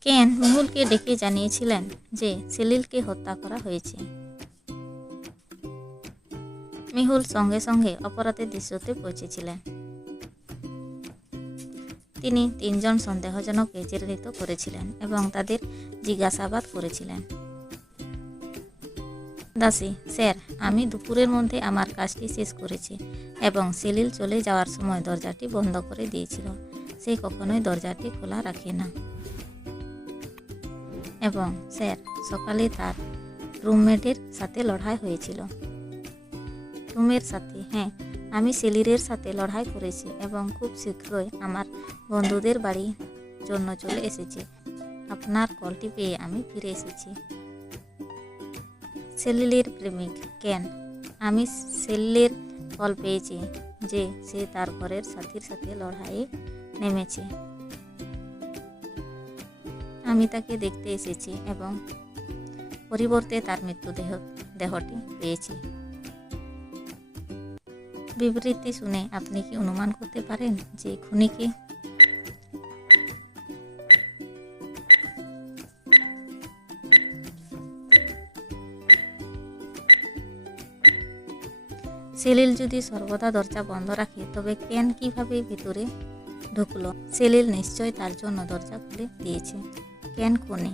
কেন মেহুলকে ডেকে জানিয়েছিলেন যে সেলিলকে হত্যা করা হয়েছে। মেহুল সঙ্গে সঙ্গে অপরাধের দৃশ্যতে পৌঁছেছিলেন। তিনি তিনজন সন্দেহজনককে চিহ্নিত করেছিলেন এবং তাদের জিজ্ঞাসাবাদ করেছিলেন। দাসী, স্যার, আমি দুপুরের মধ্যে আমার কাজটি শেষ করেছি এবং সেলিল চলে যাওয়ার সময় দরজাটি বন্ধ করে দিয়েছিল। সে কখনোই দরজাটি খোলা রাখে না। এবং স্যার সকালে তার রুমমেটের সাথে লড়াই হয়েছিল। রুমের সাথে হ্যাঁ আমি সেলিরের সাথে লড়াই করেছি এবং খুব শীঘ্রই আমার বন্ধুদের বাড়ির জন্য চলে এসেছি। আপনার কলটি পেয়ে আমি ফিরে এসেছি। সেলিলের প্রেমিক, কেন? আমি সেলিলের কল পেয়েছি যে সে তার ঘরের সাথীর সাথে লড়াইয়ে নেমেছে। আমি তাকে দেখতে এসেছি এবং পরিবর্তে তার মৃত্যুদেহ দেহটি পেয়েছি। বিবৃতি শুনে আপনি কি অনুমান করতে পারেন যে খুনিকে সেলিল যদি সর্বদা দরজা বন্ধ রাখে, তবে কেন কীভাবে ভিতরে ঢুকলো? সেলিল নিশ্চয় তার জন্য দরজা খুলে দিয়েছে। কেন কোণে